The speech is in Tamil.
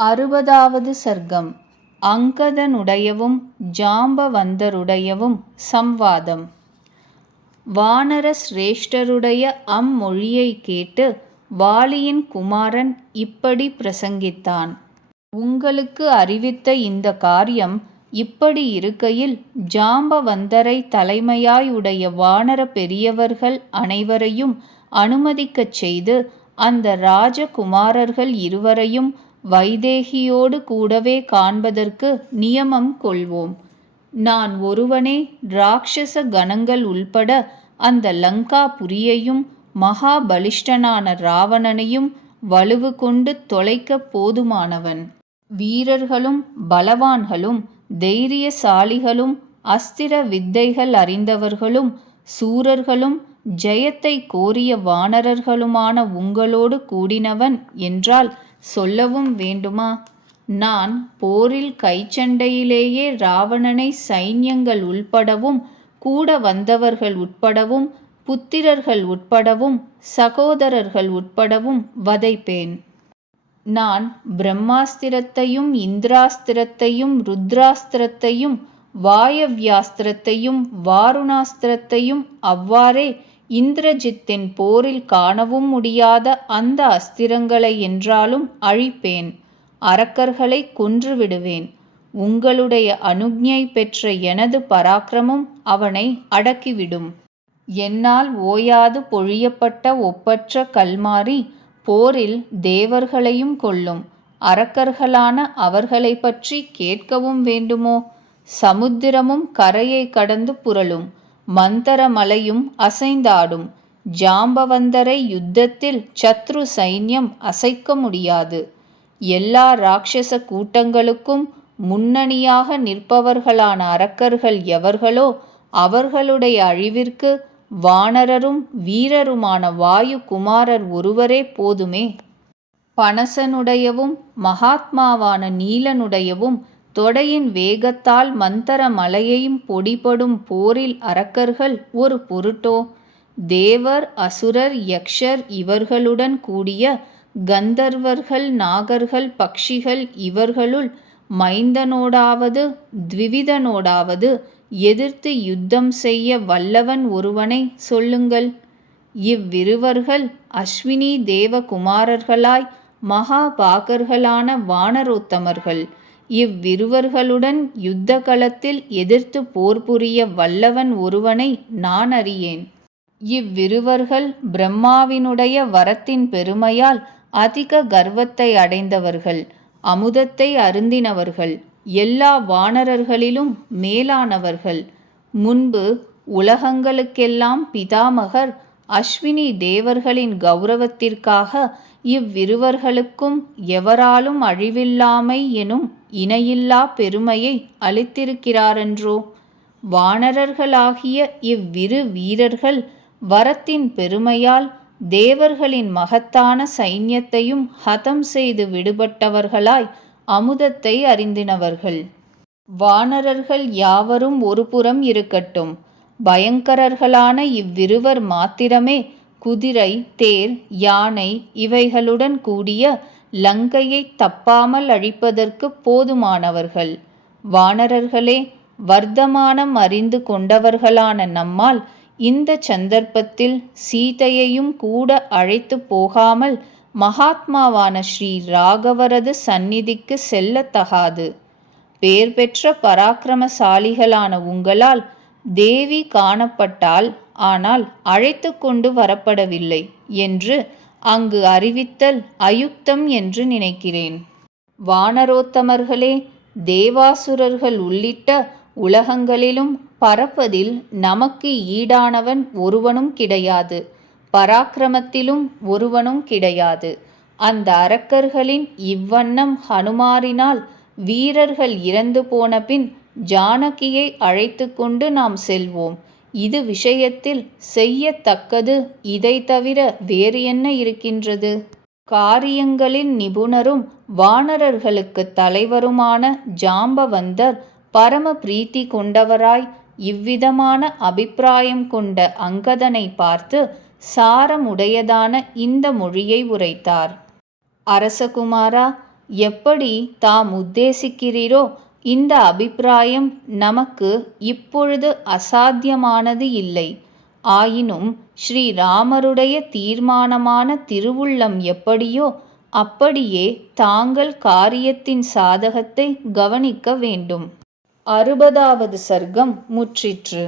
60வது சர்க்கம். அங்கதனுடையவும் ஜாம்பவந்தருடையவும் சம்வாதம். வானர சிரேஷ்டருடைய அம்மொழியைக் கேட்டு வாலியின் குமாரன் இப்படி பிரசங்கித்தான். உங்களுக்கு அறிவித்த இந்த காரியம் இப்படி இருக்கையில், ஜாம்பவந்தரை தலைமையாய் உடைய வானர பெரியவர்கள் அனைவரையும் அனுமதிக்கச் செய்து, அந்த ராஜகுமாரர்கள் இருவரையும் வைதேகியோடு கூடவே காண்பதற்கு நியமம் கொள்வோம். நான் ஒருவனே ராட்சச கணங்கள் உள்பட அந்த லங்காபுரியையும் மகாபலிஷ்டனான ராவணனையும் வலுவு கொண்டு தொலைக்கப் போதுமானவன். வீரர்களும் பலவான்களும் தைரியசாலிகளும் அஸ்திர வித்தைகள் அறிந்தவர்களும் சூரர்களும் ஜெயத்தை கோரிய வானரர்களுமான உங்களோடு கூடினவன் என்றால் சொல்லவும் வேண்டுமா? நான் போரில் கைச்சண்டையிலேயே ராவணனை சைன்யங்கள் உள்படவும் கூட வந்தவர்கள் உட்படவும் புத்திரர்கள் உட்படவும் சகோதரர்கள் உட்படவும் வதைப்பேன். நான் பிரம்மாஸ்திரத்தையும் இந்திராஸ்திரத்தையும் ருத்ராஸ்திரத்தையும் வாயவ்யாஸ்திரத்தையும் வாருணாஸ்திரத்தையும் அவ்வாறே இந்திரஜித்தின் போரில் காணவும் முடியாத அந்த அஸ்திரங்களை என்றாலும் அழிப்பேன். அரக்கர்களை கொன்றுவிடுவேன். உங்களுடைய அனுக்ஞை பெற்ற எனது பராக்கிரமும் அவனை அடக்கிவிடும். என்னால் ஓயாது பொழியப்பட்ட ஒப்பற்ற கல்மாரி போரில் தேவர்களையும் கொல்லும். அரக்கர்களான அவர்களை பற்றி கேட்கவும் வேண்டுமோ? சமுத்திரமும் கரையை கடந்து புரளும். மந்தர மலையும் அசைந்தாடும். ஜாம்பவந்தரை யுத்தத்தில் சத்ரு சைன்யம் அசைக்க முடியாது. எல்லா ராட்சச கூட்டங்களுக்கும் முன்னணியாக நிற்பவர்களான அரக்கர்கள் எவர்களோ அவர்களுடைய அழிவிற்கு வானரரும் வீரருமான வாயு குமாரர் ஒருவரே போதுமே. பனசனுடையவும் மகாத்மாவான நீலனுடையவும் தொடையின் வேகத்தால் மந்தர மலையையும் பொடிபடும் போரில் அரக்கர்கள் ஒரு பொருட்டோ? தேவர் அசுரர் யக்ஷர் இவர்களுடன் கூடிய கந்தர்வர்கள் நாகர்கள் பக்ஷிகள் இவர்களுள் மைந்தனோடாவது த்விவிதனோடாவது எதிர்த்து யுத்தம் செய்ய வல்லவன் ஒருவனை சொல்லுங்கள். இவ்விருவர்கள் அஸ்வினி தேவகுமாரர்களாய் மகாபாகர்களான வானரோத்தமர்கள். இவ்விருவர்களுடன் யுத்த களத்தில் எதிர்த்து போர் புரிய வல்லவன் ஒருவனை நான் அறியேன். இவ்விருவர்கள் பிரம்மாவினுடைய வரத்தின் பெருமையால் அதிக கர்வத்தை அடைந்தவர்கள். அமுதத்தை அருந்தினவர்கள். எல்லா வானரர்களிலும் மேலானவர்கள். முன்பு உலகங்களுக்கெல்லாம் பிதாமகர் அஸ்வினி தேவர்களின் கௌரவத்திற்காக இவ்விருவர்களுக்கும் எவராலும் அழிவில்லாமை எனும் இணையில்லா பெருமையை அளித்திருக்கிறாரன்றோ? வானரர்களாகிய இவ்விரு வீரர்கள் வரத்தின் பெருமையால் தேவர்களின் மகத்தான சைன்யத்தையும் ஹதம் செய்து விடுபட்டவர்களாய் அமுதத்தை அறிந்தினவர்கள். வானரர்கள் யாவரும் ஒரு புறம் இருக்கட்டும். பயங்கரர்களான இவ்விருவர் மாத்திரமே குதிரை தேர் யானை இவைகளுடன் கூடிய லங்கையை தப்பாமல் அழிப்பதற்கு போதுமானவர்கள். வானரர்களே, வர்த்தமானம் அறிந்து கொண்டவர்களான நம்மால் இந்த சந்தர்ப்பத்தில் சீதையையும் கூட அழைத்து போகாமல் மகாத்மாவான ஸ்ரீ ராகவரது சந்நிதிக்கு செல்லத்தகாது. பேர் பெற்ற பராக்கிரமசாலிகளான உங்களால் தேவி காணப்பட்டால், ஆனால் அழைத்து கொண்டு வரப்படவில்லை என்று அங்கு அறிவித்தல் அயுக்தம் என்று நினைக்கிறேன். வானரோத்தமர்களே, தேவாசுரர்கள் உள்ளிட்ட உலகங்களிலும் பறப்பதில் நமக்கு ஈடானவன் ஒருவனும் கிடையாது. பராக்கிரமத்திலும் ஒருவனும் கிடையாது. அந்த அரக்கர்களின் இவ்வண்ணம் ஹனுமாரினால் வீரர்கள் இறந்து போன பின் ஜானகியை அழைத்து கொண்டு நாம் செல்வோம். இது விஷயத்தில் செய்யத்தக்கது இதை தவிர வேறு என்ன இருக்கின்றது? காரியங்களில் நிபுணரும் வானரர்களுக்கு தலைவருமான ஜாம்பவந்தர் பரம பிரீத்தி கொண்டவராய் இவ்விதமான அபிப்பிராயம் கொண்ட அங்கதனை பார்த்து சாரமுடையதான இந்த மொழியை உரைத்தார். அரசகுமாரா, எப்படி தாம் உத்தேசிக்கிறீரோ இந்த அபிப்பிராயம் நமக்கு இப்பொழுது அசாத்தியமானது இல்லை. ஆயினும் ஸ்ரீராமருடைய தீர்மானமான திருவுள்ளம் எப்படியோ அப்படியே தாங்கள் காரியத்தின் சாதகத்தை கவனிக்க வேண்டும். 60வது சர்க்கம் முற்றிற்று.